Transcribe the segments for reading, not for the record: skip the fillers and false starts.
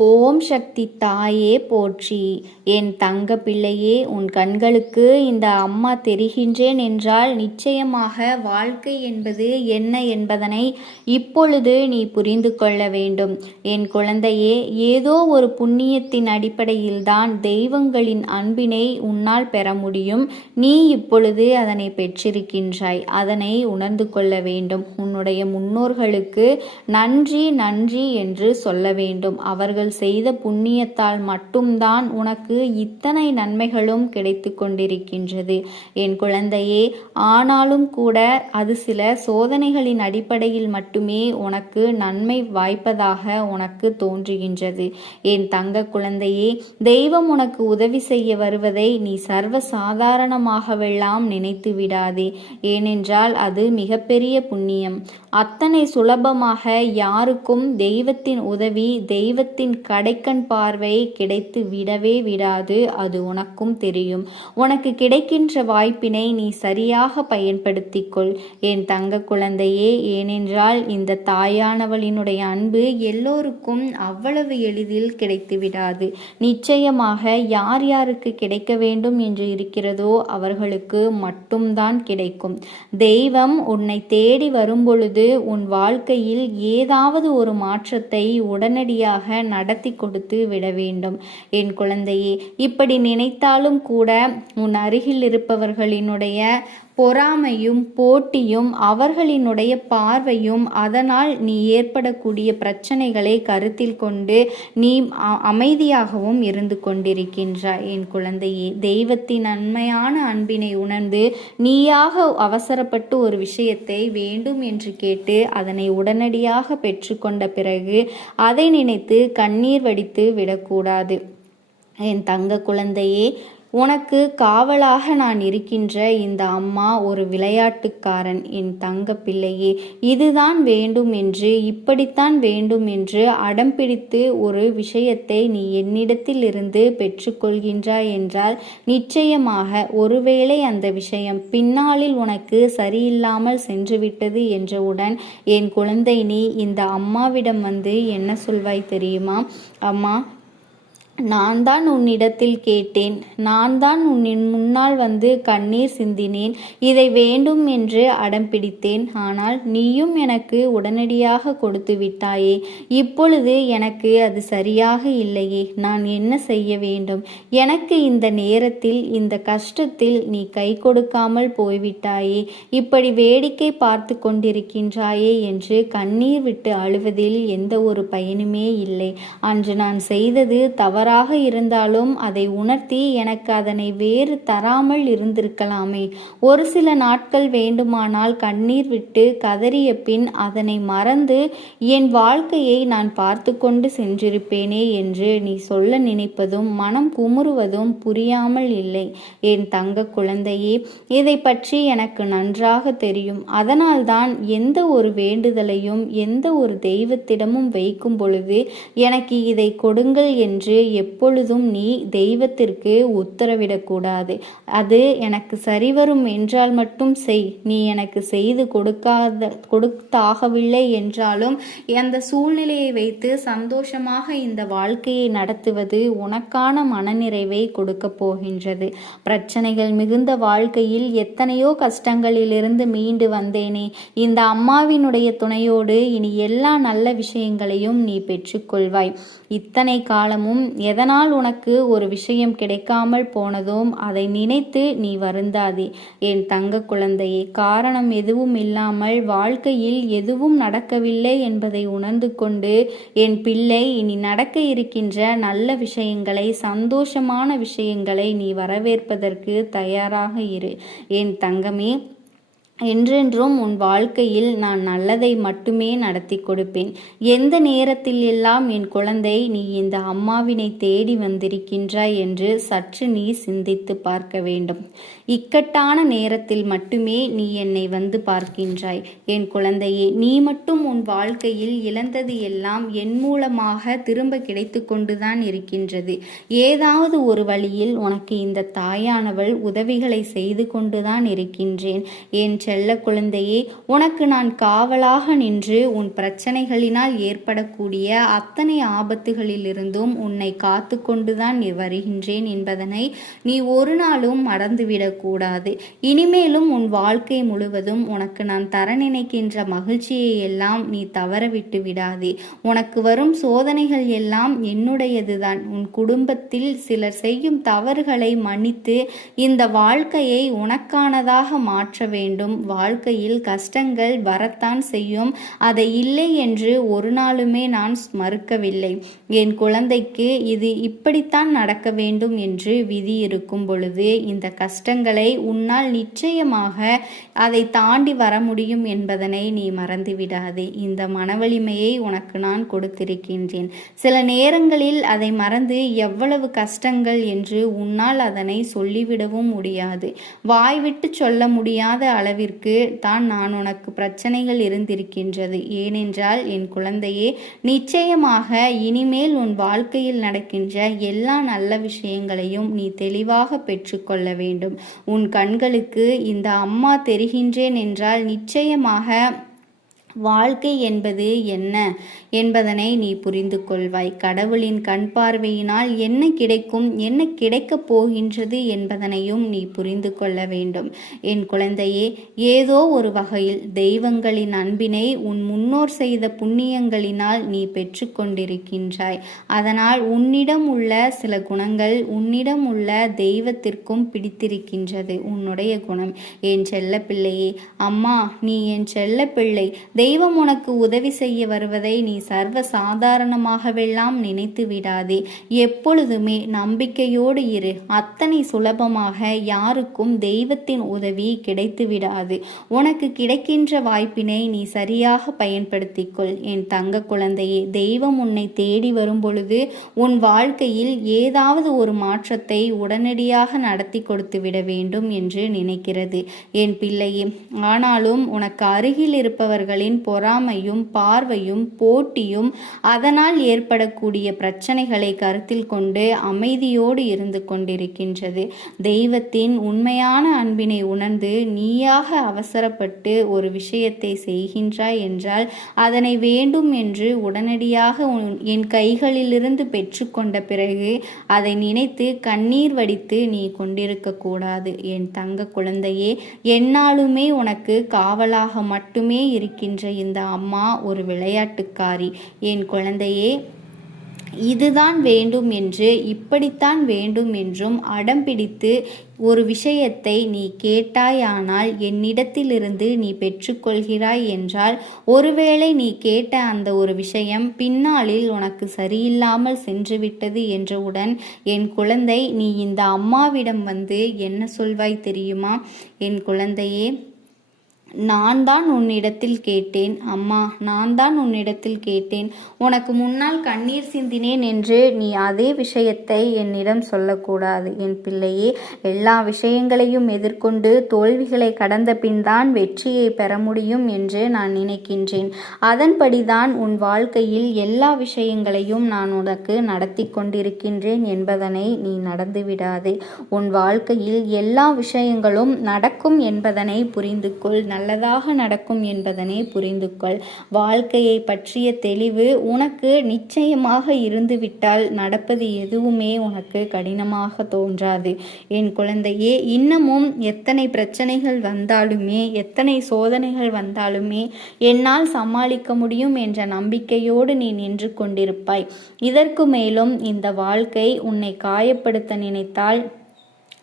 ஓம் சக்தி தாயே போற்றி. என் தங்க பிள்ளையே, உன் கண்களுக்கு இந்த அம்மா தெரிகின்றேன் என்றால் நிச்சயமாக வாழ்க்கை என்பது என்ன என்பதனை இப்பொழுது நீ புரிந்து கொள்ள வேண்டும். என் குழந்தையே, ஏதோ ஒரு புண்ணியத்தின் அடிப்படையில்தான் தெய்வங்களின் அன்பினை உன்னால் பெற முடியும். நீ இப்பொழுது அதனை பெற்றிருக்கின்றாய். அதனை உணர்ந்து கொள்ள வேண்டும். உன்னுடைய முன்னோர்களுக்கு நன்றி நன்றி என்று சொல்ல வேண்டும். அவர்கள் செய்த புண்ணியத்தால் மட்டும்தான் உனக்கு இத்தனை நன்மைகளும் கிடைத்து கொண்டிருக்கின்றது என் குழந்தையே. ஆனாலும் கூட அது சில சோதனைகளின் அடிப்படையில் மட்டுமே உனக்கு நன்மை வாய்ப்பதாக உனக்கு தோன்றுகின்றது என் தங்க குழந்தையே. தெய்வம் உனக்கு உதவி செய்ய வருவதை நீ சர்வ சாதாரணமாகவெல்லாம் நினைத்து விடாதே. ஏனென்றால் அது மிகப்பெரிய புண்ணியம். அத்தனை சுலபமாக யாருக்கும் தெய்வத்தின் உதவி, தெய்வத்தின் கடைக்கண் பார்வை கிடைத்து விடவே விடாது. அது உனக்கும் தெரியும். உனக்கு கிடைக்கின்ற வாய்ப்பினை நீ சரியாக பயன்படுத்திக்கொள் என் தங்க குழந்தையே. ஏனென்றால் இந்த தாயானவளினுடைய அன்பு எல்லோருக்கும் அவ்வளவு எளிதில் கிடைத்து விடாது. நிச்சயமாக யார் யாருக்கு கிடைக்க வேண்டும் என்று இருக்கிறதோ அவர்களுக்கு மட்டும்தான் கிடைக்கும். தெய்வம் உன்னை தேடி வரும்பொழுது உன் வாழ்க்கையில் ஏதாவது ஒரு மாற்றத்தை உடனடியாக நடத்தி கொடுத்து விட வேண்டும் என் குழந்தையே. இப்படி நினைத்தாலும் கூட உன் அருகில் இருப்பவர்களினுடைய பொறாமையும் போட்டியும் அவர்களினுடைய பார்வையும் அதனால் நீ ஏற்படக்கூடிய பிரச்சனைகளை கருத்தில் கொண்டு நீ அமைதியாகவும் இருந்து கொண்டிருக்கின்றாய் என் குழந்தையே. தெய்வத்தின் நன்மையான அன்பினை உணர்ந்து நீயாக அவசரப்பட்டு ஒரு விஷயத்தை வேண்டும் என்று கேட்டு அதனை உடனடியாக பெற்றுக்கொண்ட பிறகு அதை நினைத்து கண்ணீர் வடித்து விடக்கூடாது என் தங்க குழந்தையே. உனக்கு காவலாக நான் இருக்கின்ற இந்த அம்மா ஒரு விளையாட்டுக்காரன் என் தங்க பிள்ளையே. இதுதான் வேண்டும் என்று, இப்படித்தான் வேண்டும் என்று அடம் பிடித்து ஒரு விஷயத்தை நீ என்னிடத்தில் இருந்து பெற்றுக்கொள்கின்றாய் என்றால் நிச்சயமாக ஒருவேளை அந்த விஷயம் பின்னாளில் உனக்கு சரியில்லாமல் சென்றுவிட்டது என்றவுடன் என் குழந்தை நீ இந்த அம்மாவிடம் வந்து என்ன சொல்வாய் தெரியுமா? அம்மா, நான் தான் உன்னிடத்தில் கேட்டேன், நான் தான் உன்னின் முன்னால் வந்து கண்ணீர் சிந்தினேன், இதை வேண்டும் என்று அடம் பிடித்தேன். ஆனால் நீயும் எனக்கு உடனடியாக கொடுத்து விட்டாயே. இப்பொழுது எனக்கு அது சரியாக இல்லையே. நான் என்ன செய்ய வேண்டும்? எனக்கு இந்த நேரத்தில் இந்த கஷ்டத்தில் நீ கை கொடுக்காமல் போய்விட்டாயே. இப்படி வேடிக்கை பார்த்து கொண்டிருக்கின்றாயே என்று கண்ணீர் விட்டு அழுவதில் எந்த ஒரு பயனுமே இல்லை. அன்று நான் செய்தது தவறாக இருந்தாலும் அதை உணர்த்தி எனக்கு அதனை வேறு தராமல் இருந்திருக்கலாமே. ஒரு சில நாட்கள் வேண்டுமானால் கண்ணீர் விட்டு கதறிய பின் அதனை மறந்து என் வாழ்க்கையை நான் பார்த்து கொண்டு சென்றிருப்பேனே என்று நீ சொல்ல நினைப்பதும் மனம் குமுறுவதும் புரியாமல் இல்லை என் தங்க குழந்தையே. இதை பற்றி எனக்கு நன்றாக தெரியும். அதனால்தான் எந்த ஒரு வேண்டுதலையும் எந்த ஒரு தெய்வத்திடமும் வைக்கும் பொழுது எனக்கு இதை கொடுங்கள் என்று எப்பொழுதும் நீ தெய்வத்திற்கு உத்தரவிடக்கூடாது. அது எனக்கு சரிவரும் என்றால் மட்டும் செய். நீ எனக்கு செய்து கொடுத்தாகவில்லை என்றாலும் அந்த சூழ்நிலையை வைத்து சந்தோஷமாக இந்த வாழ்க்கையை நடத்துவது உனக்கான மனநிறைவை கொடுக்க போகின்றது. பிரச்சனைகள் மிகுந்த வாழ்க்கையில் எத்தனையோ கஷ்டங்களிலிருந்து மீண்டு வந்தேனே. இந்த அம்மாவினுடைய துணையோடு இனி எல்லா நல்ல விஷயங்களையும் நீ பெற்றுக்கொள்வாய். இத்தனை காலமும் எதனால் உனக்கு ஒரு விஷயம் கிடைக்காமல் போனதும் அதை நினைத்து நீ வருந்தாதே என் தங்க குழந்தையே. காரணம் எதுவும் இல்லாமல் வாழ்க்கையில் எதுவும் நடக்கவில்லை என்பதை உணர்ந்து கொண்டு என் பிள்ளை, இனி நடக்க இருக்கின்ற நல்ல விஷயங்களை, சந்தோஷமான விஷயங்களை நீ வரவேற்பதற்கு தயாராக இரு என் தங்கமே. என்றென்றும் உன் வாழ்க்கையில் நான் நல்லதை மட்டுமே நடத்தி கொடுப்பேன். எந்த நேரத்தில் எல்லாம் என் குழந்தை நீ இந்த அம்மாவினை தேடி வந்திருக்கின்றாய் என்று சற்று நீ சிந்தித்து பார்க்க வேண்டும். இக்கட்டான நேரத்தில் மட்டுமே நீ என்னை வந்து பார்க்கின்றாய் என் குழந்தையே. நீ மட்டும் உன் வாழ்க்கையில் இழந்தது எல்லாம் என் மூலமாக திரும்ப கிடைத்து கொண்டுதான் இருக்கின்றது. ஏதாவது ஒரு வழியில் உனக்கு இந்த தாயானவள் உதவிகளை செய்து கொண்டுதான் இருக்கின்றேன் என் செல்ல குழந்தையே, உனக்கு நான் காவலாக நின்று உன் பிரச்சனைகளினால் ஏற்படக்கூடிய அத்தனை ஆபத்துகளிலிருந்தும் உன்னை காத்து கொண்டுதான் வருகின்றேன் என்பதனை நீ ஒரு நாளும் மறந்துவிடக்கூடாது. இனிமேலும் உன் வாழ்க்கை முழுவதும் உனக்கு நான் தர நினைக்கின்ற மகிழ்ச்சியை எல்லாம் நீ தவறவிட்டு விடாதே. உனக்கு வரும் சோதனைகள் எல்லாம் என்னுடையதுதான். உன் குடும்பத்தில் சிலர் செய்யும் தவறுகளை மன்னித்து இந்த வாழ்க்கையை உனக்கானதாக மாற்ற வேண்டும். வாழ்க்கையில் கஷ்டங்கள் வரத்தான் செய்யும், அதை இல்லை என்று ஒரு நாளுமே நான் மறுக்கவில்லை. என் குழந்தைக்கு இது இப்படித்தான் நடக்க வேண்டும் என்று விதி இருக்கும் பொழுது இந்த கஷ்டங்களை உன்னால் நிச்சயமாக அதை தாண்டி வர முடியும் என்பதனை நீ மறந்துவிடாதே. இந்த மனவலிமையை உனக்கு நான் கொடுத்திருக்கின்றேன். சில நேரங்களில் அதை மறந்து எவ்வளவு கஷ்டங்கள் என்று உன்னால் அதனை சொல்லிவிடவும் முடியாது. வாய்விட்டு சொல்ல முடியாத அளவிற்கு தான் நான் உனக்கு பிரச்சனைகள் இருந்திருக்கின்றது. ஏனென்றால் என் குழந்தையே, நிச்சயமாக இனிமேல் உன் வாழ்க்கையில் நடக்கின்ற எல்லா நல்ல விஷயங்களையும் நீ தெளிவாக பெற்றுக்கொள்ள வேண்டும். உன் கண்களுக்கு இந்த அம்மா தெரிகின்றேன் என்றால் நிச்சயமாக வாழ்க்கை என்பது என்ன என்பதனை நீ புரிந்து கொள்வாய். கடவுளின் கண் பார்வையினால் என்ன கிடைக்கும், என்ன கிடைக்கப் போகின்றது என்பதனையும் நீ புரிந்து கொள்ள வேண்டும். என் குழந்தையே, ஏதோ ஒரு வகையில் தெய்வங்களின் அன்பினை உன் முன்னோர் செய்த புண்ணியங்களினால் நீ பெற்று கொண்டிருக்கின்றாய். அதனால் உன்னிடம் உள்ள சில குணங்கள் உன்னிடம் உள்ள தெய்வத்திற்கும் பிடித்திருக்கின்றது. உன்னுடைய குணம். என் செல்ல பிள்ளையே, அம்மா நீ என் செல்ல பிள்ளை. தெய்வம் உனக்கு உதவி செய்ய வருவதை நீ சர்வ சாதாரணமாகவெல்லாம் நினைத்து விடாதே. எப்பொழுதுமே நம்பிக்கையோடு இரு. அத்தனை சுலபமாக யாருக்கும் தெய்வத்தின் உதவி கிடைத்து விடாது. உனக்கு கிடைக்கின்ற வாய்ப்பினை நீ சரியாக பயன்படுத்திக்கொள். என் தங்க குழந்தையே, தெய்வம் உன்னை தேடி வரும் பொழுது உன் வாழ்க்கையில் ஏதாவது ஒரு மாற்றத்தை உடனடியாக நடத்தி கொடுத்து விட வேண்டும் என்று நினைக்கிறது என் பிள்ளையே. ஆனாலும் உனக்கு அருகில் இருப்பவர்களின் பொறாமையும் பார்வையும் போட்டியும் அதனால் ஏற்படக்கூடிய பிரச்சனைகளை கருத்தில் கொண்டு அமைதியோடு இருந்து கொண்டிருக்கின்றது. தெய்வத்தின் உண்மையான அன்பினை உணர்ந்து நீயாக அவசரப்பட்டு ஒரு விஷயத்தை செய்கின்றாய் என்றால் அதனை வேண்டும் என்று உடனடியாக என் கைகளிலிருந்து பெற்றுக்கொண்ட பிறகு அதை நினைத்து கண்ணீர் வடித்து நீ கொண்டிருக்க கூடாது. என் தங்க குழந்தையே, எந்நாளுமே உனக்கு காவலாக மட்டுமே இருக்கின்ற இந்த அம்மா ஒரு விளையாட்டுக்காரி. என் குழந்தையே, இதுதான் வேண்டும் என்று இப்படித்தான் வேண்டும் என்றும் அடம் பிடித்து ஒரு விஷயத்தை நீ கேட்டாயானால் என்னிடத்திலிருந்து நீ பெற்றுக்கொள்கிறாய் என்றால் ஒருவேளை நீ கேட்ட அந்த ஒரு விஷயம் பின்னாளில் உனக்கு சரியில்லாமல் சென்றுவிட்டது என்றவுடன் என் குழந்தை, நீ இந்த அம்மாவிடம் வந்து என்ன சொல்வாய் தெரியுமா? என் குழந்தையே, நான் தான் உன்னிடத்தில் கேட்டேன் அம்மா, நான் தான் உன்னிடத்தில் கேட்டேன். உனக்கு முன்னால் கண்ணீர் சிந்தினேன் என்று நீ அதே விஷயத்தை என்னிடம் சொல்லக்கூடாது. என் பிள்ளையே, எல்லா விஷயங்களையும் எதிர்கொண்டு தோல்விகளை கடந்த பின் தான் வெற்றியை பெற முடியும் என்று நான் நினைக்கின்றேன். அதன்படிதான் உன் வாழ்க்கையில் எல்லா விஷயங்களையும் நான் உனக்கு நடத்தி கொண்டிருக்கின்றேன் என்பதனை நீ நடந்துவிடாதே. உன் வாழ்க்கையில் எல்லா விஷயங்களும் நடக்கும் என்பதனை புரிந்து கொள். நல்லதாக நடக்கும் என்பதனை புரிந்து கொள். வாழ்க்கையை பற்றிய தெளிவு உனக்கு நிச்சயமாக இருந்துவிட்டால் நடப்பது எதுவுமே உனக்கு கடினமாக தோன்றாது. என் குழந்தையே, இன்னமும் எத்தனை பிரச்சனைகள் வந்தாலுமே, எத்தனை சோதனைகள் வந்தாலுமே என்னால் சமாளிக்க முடியும் என்ற நம்பிக்கையோடு நீ நின்று கொண்டிருப்பாய். இதற்கு மேலும் இந்த வாழ்க்கை உன்னை காயப்படுத்த நினைத்தால்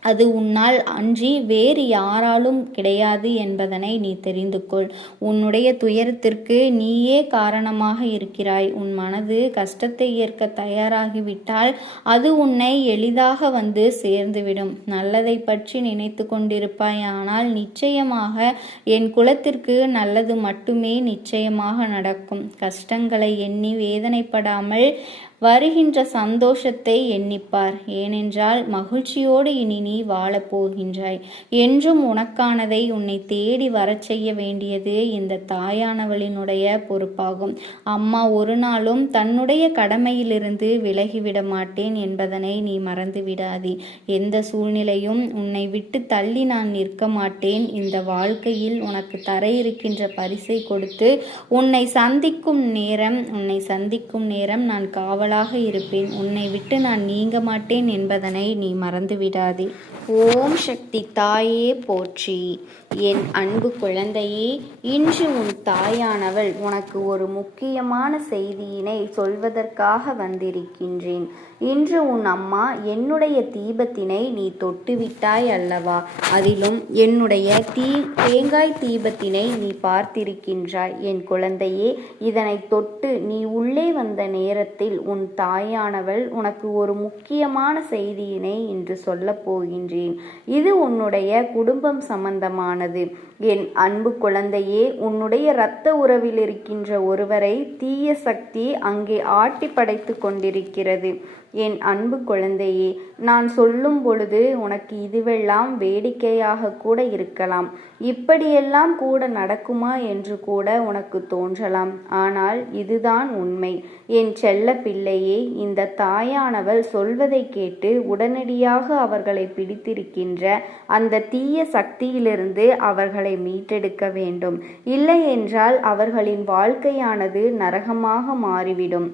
அது உன்னால் அன்றி வேறு யாராலும் கிடையாது என்பதனை நீ தெரிந்து கொள். உன்னுடைய துயரத்திற்கு நீயே காரணமாக இருக்கிறாய். உன் மனது கஷ்டத்தை ஏற்க தயாராகிவிட்டால் அது உன்னை எளிதாக வந்து சேர்ந்துவிடும். நல்லதை பற்றி நினைத்து கொண்டிருப்பாய், ஆனால் நிச்சயமாக என் குலத்திற்கு நல்லது மட்டுமே நிச்சயமாக நடக்கும். கஷ்டங்களை எண்ணி வேதனைப்படாமல் வருகின்ற சந்தோஷத்தை எண்ணிப்பார். ஏனென்றால் மகிழ்ச்சியோடு இனி நீ வாழப்போகின்றாய். என்றும் உனக்கானதை உன்னை தேடி வரச் செய்ய வேண்டியது இந்த தாயானவளினுடைய பொறுப்பாகும். அம்மா ஒரு நாளும் தன்னுடைய கடமையிலிருந்து விலகிவிட மாட்டேன் என்பதனை நீ மறந்து விடாதே. எந்த சூழ்நிலையும் உன்னை விட்டு தள்ளி நான் நிற்க மாட்டேன். இந்த வாழ்க்கையில் உனக்கு தர இருக்கின்ற பரிசை கொடுத்து உன்னை சந்திக்கும் நேரம் நான் காவலாக இருப்பேன். உன்னை விட்டு நான் நீங்க மாட்டேன் என்பதனை நீ மறந்து விடாதே. ஓம் சக்தி தாயே போற்றி. என் அன்பு குழந்தையே, இன்று உன் தாயானவள் உனக்கு ஒரு முக்கியமான செய்தியினை சொல்வதற்காக வந்திருக்கின்றேன். இன்று உன் அம்மா என்னுடைய தீபத்தினை நீ தொட்டுவிட்டாய் அல்லவா? அதிலும் என்னுடைய தேங்காய் தீபத்தினை நீ பார்த்திருக்கின்றாய். என் குழந்தையே, இதனை தொட்டு நீ உள்ளே வந்த நேரத்தில் உன் தாயானவள் உனக்கு ஒரு முக்கியமான செய்தியினை இன்று சொல்லப் போகின்றேன். இது உன்னுடைய குடும்பம் சம்பந்தமானது. என் அன்பு குழந்தையே, உன்னுடைய இரத்த உறவில் இருக்கின்ற ஒருவரை தீய சக்தி அங்கே ஆட்டி படைத்து கொண்டிருக்கிறது. என் அன்பு குழந்தையே, நான் சொல்லும் பொழுது உனக்கு இதுவெல்லாம் வேடிக்கையாக கூட இருக்கலாம். இப்படியெல்லாம் கூட நடக்குமா என்று கூட உனக்கு தோன்றலாம். ஆனால் இதுதான் உண்மை. என் செல்ல பிள்ளையே, இந்த தாயானவள் சொல்வதை கேட்டு உடனடியாக அவர்களை பிடித்திருக்கின்ற அந்த தீய சக்தியிலிருந்து அவர்களை மீட்டெடுக்க வேண்டும். இல்லை என்றால் அவர்களின் வாழ்க்கையானது நரகமாக மாறிவிடும்.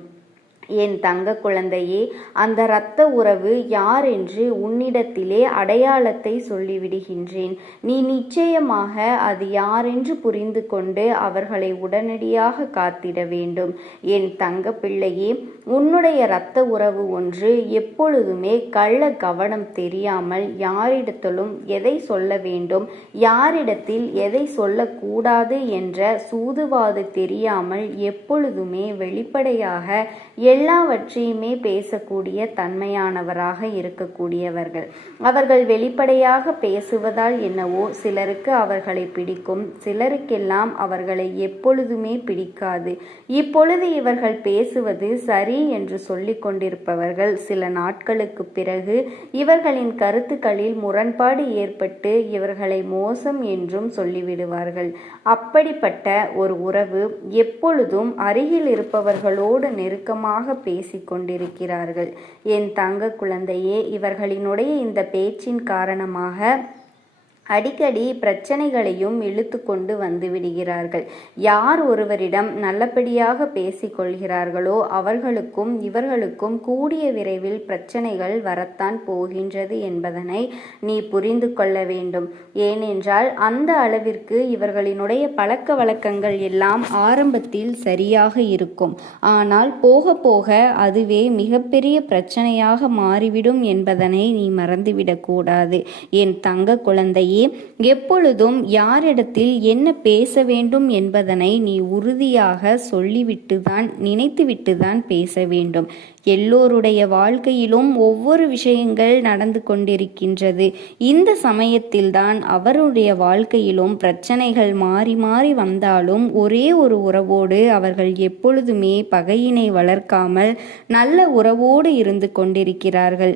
என் தங்க குழந்தையே, அந்த இரத்த உறவு யார் என்று உன்னிடத்திலே அடையாளத்தை சொல்லிவிடுகின்றேன். நீ நிச்சயமாக அது யாரென்று புரிந்து கொண்டு அவர்களை உடனடியாக காத்திட வேண்டும். என் தங்க பிள்ளையே, உன்னுடைய இரத்த உறவு ஒன்று எப்பொழுதுமே கள்ள கவனம் தெரியாமல் யாரிடத்திலும் எதை சொல்ல வேண்டும், யாரிடத்தில் எதை சொல்லக்கூடாது என்ற சூதுவாது தெரியாமல் எப்பொழுதுமே வெளிப்படையாக எல்லாவற்றையுமே பேசக்கூடிய தன்மையானவராக இருக்கக்கூடியவர்கள். அவர்கள் வெளிப்படையாக பேசுவதால் என்னவோ சிலருக்கு அவர்களை பிடிக்கும், சிலருக்கெல்லாம் அவர்களை எப்பொழுதுமே பிடிக்காது. இப்பொழுது இவர்கள் பேசுவது சரி என்று சொல்லிக் கொண்டிருப்பவர்கள் சில நாட்களுக்கு பிறகு இவர்களின் கருத்துக்களில் முரண்பாடு ஏற்பட்டு இவர்களை மோசம் என்றும் சொல்லிவிடுவார்கள். அப்படிப்பட்ட ஒரு உறவு எப்பொழுதும் அருகில் இருப்பவர்களோடு நெருக்கமாக பேசிக்கொண்டிருக்கிறார்கள். என் தங்க குழந்தையே, இவர்களினுடைய இந்த பேச்சின் காரணமாக அடிக்கடி பிரச்சனைகளையும் இழுத்து கொண்டு வந்து விடுகிறார்கள். யார் ஒருவரிடம் நல்லபடியாக பேசிக்கொள்கிறார்களோ அவர்களுக்கும் இவர்களுக்கும் கூடிய விரைவில் பிரச்சனைகள் வரத்தான் போகின்றது என்பதனை நீ புரிந்து கொள்ள வேண்டும். ஏனென்றால் அந்த அளவிற்கு இவர்களினுடைய பழக்க வழக்கங்கள் எல்லாம் ஆரம்பத்தில் சரியாக இருக்கும். ஆனால் போக போக அதுவே மிகப்பெரிய பிரச்சனையாக மாறிவிடும் என்பதனை நீ மறந்துவிடக்கூடாது. என் தங்க குழந்தையே, எப்பொழுதும் யாரிடத்தில் என்ன பேச வேண்டும் என்பதனை நீ உறுதியாக சொல்லிவிட்டுதான் நினைத்துவிட்டுதான் பேச வேண்டும். எல்லோருடைய வாழ்க்கையிலும் ஒவ்வொரு விஷயங்கள் நடந்து கொண்டிருக்கின்றது. இந்த சமயத்தில்தான் அவருடைய வாழ்க்கையிலும் பிரச்சனைகள் மாறி மாறி வந்தாலும் ஒரே ஒரு உறவோடு அவர்கள் எப்பொழுதுமே பகையினை வளர்க்காமல் நல்ல உறவோடு இருந்து கொண்டிருக்கிறார்கள்.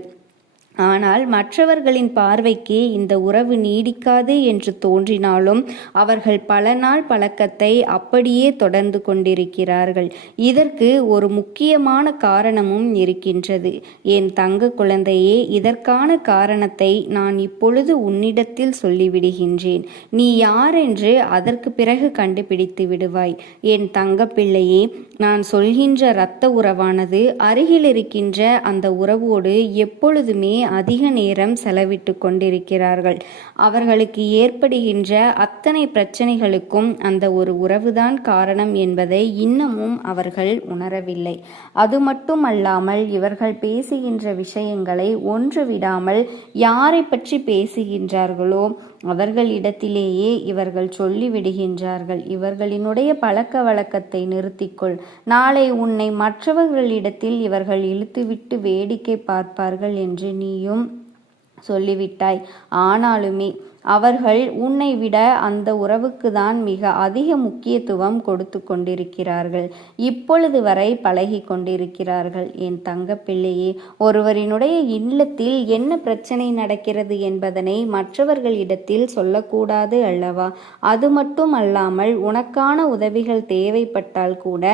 ஆனால் மற்றவர்களின் பார்வைக்கு இந்த உறவு நீடிக்காது என்று தோன்றினாலும் அவர்கள் பல நாள் பழக்கத்தை அப்படியே தொடர்ந்து கொண்டிருக்கிறார்கள். இதற்கு ஒரு முக்கியமான காரணமும் இருக்கின்றது. என் தங்க குழந்தையே, இதற்கான காரணத்தை நான் இப்பொழுது உன்னிடத்தில் சொல்லிவிடுகின்றேன். நீ யாரென்று அதற்கு பிறகு கண்டுபிடித்து விடுவாய். என் தங்க பிள்ளையே, நான் சொல்கின்ற இரத்த உறவானது அருகில் இருக்கின்ற அந்த உறவோடு எப்பொழுதுமே அதிக நேரம் செலவிட்டு கொண்டிருக்கிறார்கள். அவர்களுக்கு ஏற்படுகின்ற அத்தனை பிரச்சனைகளுக்கும் அந்த ஒரு உறவுதான் காரணம் என்பதை இன்னமும் அவர்கள் உணரவில்லை. அது மட்டுமல்லாமல் இவர்கள் பேசுகின்ற விஷயங்களை ஒன்று விடாமல் யாரை பற்றி பேசுகின்றார்களோ அவர்களிடத்திலேயே இவர்கள் சொல்லிவிடுகின்றார்கள். இவர்களினுடைய பழக்க வழக்கத்தை நிறுத்திக்கொள். நாளை உன்னை மற்றவர்களிடத்தில் இவர்கள் இழுத்துவிட்டு வேடிக்கை பார்ப்பார்கள் என்று நீயும் சொல்லிவிட்டாய். ஆனாலுமே அவர்கள் உன்னை விட அந்த உறவுக்கு தான் மிக அதிக முக்கியத்துவம் கொடுத்து கொண்டிருக்கிறார்கள். இப்பொழுது வரை பழகி கொண்டிருக்கிறார்கள். என் தங்கப்பிள்ளையே, ஒருவரினுடைய இல்லத்தில் என்ன பிரச்சனை நடக்கிறது என்பதனை மற்றவர்களிடத்தில் சொல்லக்கூடாது அல்லவா? அது மட்டும் அல்லாமல் உனக்கான உதவிகள் தேவைப்பட்டால் கூட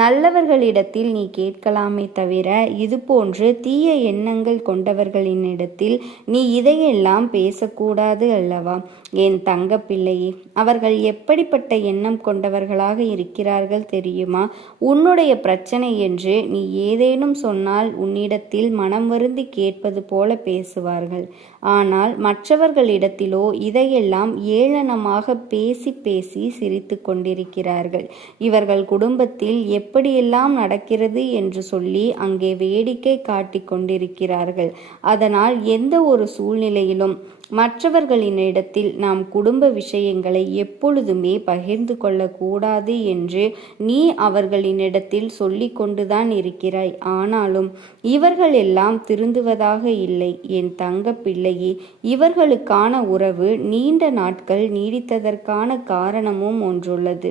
நல்லவர்களிடத்தில் நீ கேட்கலாமே தவிர இதுபோன்று தீய எண்ணங்கள் கொண்டவர்களினிடத்தில் நீ இதையெல்லாம் பேசக்கூடாது அல்லவா? என் தங்கப்பிள்ளையே, அவர்கள் எப்படிப்பட்ட எண்ணம் கொண்டவர்களாக இருக்கிறார்கள் தெரியுமா? உன்னுடைய பிரச்சனை என்று நீ ஏதேனும் சொன்னால் உன்னிடத்தில் மனம் வருந்தி கேட்பது போல பேசுவார்கள். ஆனால் மற்றவர்களிடத்திலோ இதையெல்லாம் ஏளனமாக பேசி பேசி சிரித்து கொண்டிருக்கிறார்கள். இவர்கள் குடும்பத்தில் எப்படியெல்லாம் நடக்கிறது என்று சொல்லி அங்கே வேடிக்கை காட்டிக் கொண்டிருக்கிறார்கள். அதனால் எந்த ஒரு சூழ்நிலையிலும் மற்றவர்களினிடத்தில் நாம் குடும்ப விஷயங்களை எப்பொழுதுமே பகிர்ந்து கொள்ளக்கூடாது என்று நீ அவர்களினிடத்தில் சொல்லி கொண்டுதான் இருக்கிறாய். ஆனாலும் இவர்கள் எல்லாம் திருந்துவதாக இல்லை. என் தங்க பிள்ளையே, இவர்களுக்கான உறவு நீண்ட நாட்கள் நீடித்ததற்கான காரணமும் ஒன்றுள்ளது.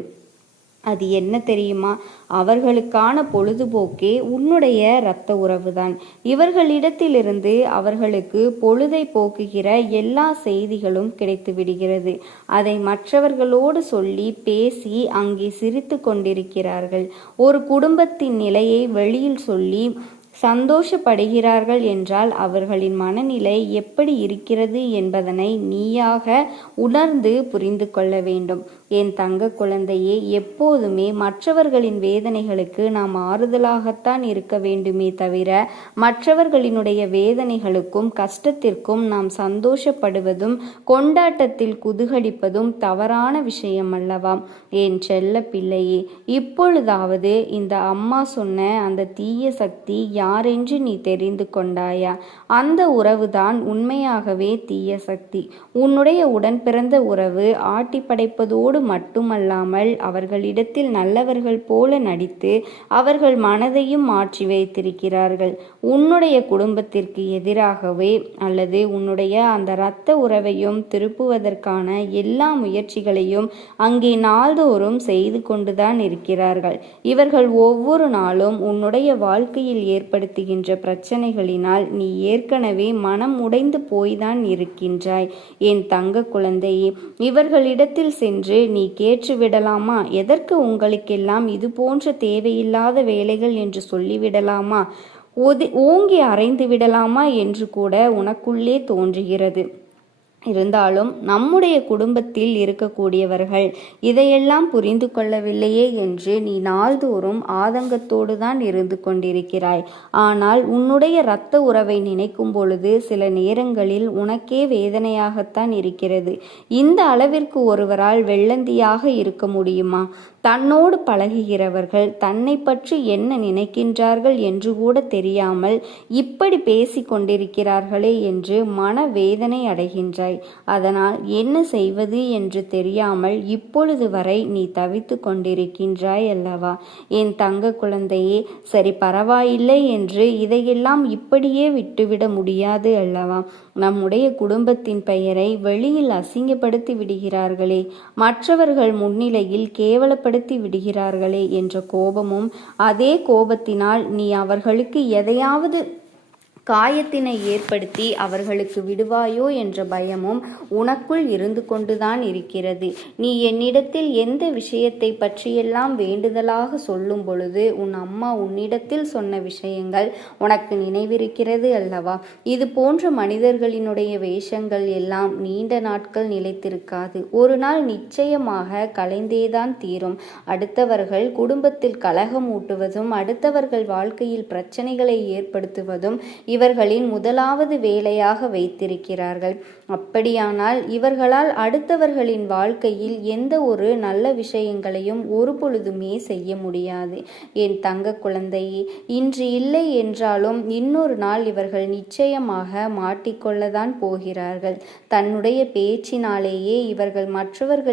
அது என்ன தெரியுமா? அவர்களுக்கான பொழுதுபோக்கே உன்னுடைய இரத்த உறவுதான். இவர்களிடத்திலிருந்து அவர்களுக்கு பொழுதை போக்குகிற எல்லா செய்திகளும் கிடைத்து விடுகிறது. அதை மற்றவர்களோடு சொல்லி பேசி அங்கே சிரித்து கொண்டிருக்கிறார்கள். ஒரு குடும்பத்தின் நிலையை வெளியில் சொல்லி சந்தோஷப்படுகிறார்கள் என்றால் அவர்களின் மனநிலை எப்படி இருக்கிறது என்பதனை நீயாக உணர்ந்து புரிந்து கொள்ள வேண்டும். என் தங்க குழந்தையே, எப்போதுமே மற்றவர்களின் வேதனைகளுக்கு நாம் ஆறுதலாகத்தான் இருக்க வேண்டுமே தவிர மற்றவர்களினுடைய வேதனைகளுக்கும் கஷ்டத்திற்கும் நாம் சந்தோஷப்படுவதும் கொண்டாட்டத்தில் குதூகலிப்பதும் தவறான விஷயம் அல்லவா? என் செல்ல பிள்ளையே, இப்பொழுதாவது இந்த அம்மா சொன்ன அந்த தீய சக்தி யாரென்று நீ தெரிந்து கொண்டாயா? அந்த உறவுதான் உண்மையாகவே தீய சக்தி. உன்னுடைய உடன் பிறந்த உறவு ஆட்டி படைப்பதோடு மட்டுமல்லாமல் அவர்களிடத்தில் நல்லவர்கள் போல நடித்து அவர்கள் மனதையும் மாற்றி வைத்திருக்கிறார்கள். உன்னுடைய குடும்பத்திற்கு எதிராகவே அல்லது உன்னுடைய அந்த இரத்த உறவையும் திருப்புவதற்கான எல்லா முயற்சிகளையும் அங்கே நாள்தோறும் செய்து கொண்டுதான் இருக்கிறார்கள். இவர்கள் ஒவ்வொரு நாளும் உன்னுடைய வாழ்க்கையில் ஏற்படுத்துகின்ற பிரச்சனைகளினால் நீ ஏற்கனவே மனம் உடைந்து போய்தான் இருக்கின்றாய். என் தங்க குழந்தையே, இவர்களிடத்தில் சென்று நீ கேட்டுவிடலாமா? எதற்கு உங்களுக்கெல்லாம் இது போன்ற தேவையில்லாத வேலைகள் என்று சொல்லிவிடலாமா? ஓங்கி அறைந்து விடலாமா என்று கூட உனக்குள்ளே தோன்றுகிறது. இருந்தாலும் நம்முடைய குடும்பத்தில் இருக்கக்கூடியவர்கள் இதையெல்லாம் புரிந்து கொள்ளவில்லையே என்று நீ நாள்தோறும் ஆதங்கத்தோடு தான் இருந்து கொண்டிருக்கிறாய். ஆனால் உன்னுடைய இரத்த உறவை நினைக்கும் பொழுது சில நேரங்களில் உனக்கே வேதனையாகத்தான் இருக்கிறது. இந்த அளவிற்கு ஒருவரால் வெள்ளந்தியாக இருக்க முடியுமா? தன்னோடு பழகுகிறவர்கள் தன்னை பற்றி என்ன நினைக்கின்றார்கள் என்று கூட தெரியாமல் இப்படி பேசி கொண்டிருக்கிறார்களே என்று மனவேதனை அடைகின்றாய். அதனால் என்ன செய்வது என்று தெரியாமல் இப்பொழுது வரை நீ தவித்து கொண்டிருக்கின்றாய் அல்லவா? என் தங்க குழந்தையே, சரி பரவாயில்லை என்று இதையெல்லாம் இப்படியே விட்டுவிட முடியாது அல்லவா? நம்முடைய குடும்பத்தின் பெயரை வெளியில் அசிங்கப்படுத்தி விடுகிறார்களே, மற்றவர்கள் முன்னிலையில் கேவலப்படுத்தி விடுகிறார்களே என்ற கோபமும், அதே கோபத்தினால் நீ அவர்களுக்கு எதையாவது காயத்தினை ஏற்படுத்தி அவர்களுக்கு விடுவாயோ என்ற பயமும் உனக்குள் இருந்து கொண்டுதான் இருக்கிறது. நீ என்னிடத்தில் எந்த விஷயத்தை பற்றியெல்லாம் வேண்டுதலாக சொல்லும் பொழுது உன் அம்மா உன்னிடத்தில் சொன்ன விஷயங்கள் உனக்கு நினைவிருக்கிறது அல்லவா? இது போன்ற மனிதர்களினுடைய வேஷங்கள் எல்லாம் நீண்ட நாட்கள் நிலைத்திருக்காது. ஒரு நாள் நிச்சயமாக கலைந்தேதான் தீரும். அடுத்தவர்கள் குடும்பத்தில் கலகம் ஊட்டுவதும் அடுத்தவர்கள் வாழ்க்கையில் பிரச்சனைகளை ஏற்படுத்துவதும் இவர்களின் முதலாவது வேலையாக வைத்திருக்கிறார்கள். அப்படியானால் இவர்களால் அடுத்தவர்களின் வாழ்க்கையில் எந்த ஒரு நல்ல விஷயங்களையும் ஒரு பொழுதுமே செய்ய முடியாது. என் தங்க குழந்தையே, இன்று இல்லை என்றாலும் இன்னொரு நாள் இவர்கள் நிச்சயமாக மாட்டிக்கொள்ளதான் போகிறார்கள். தன்னுடைய பேச்சினாலேயே இவர்கள் மற்றவர்கள்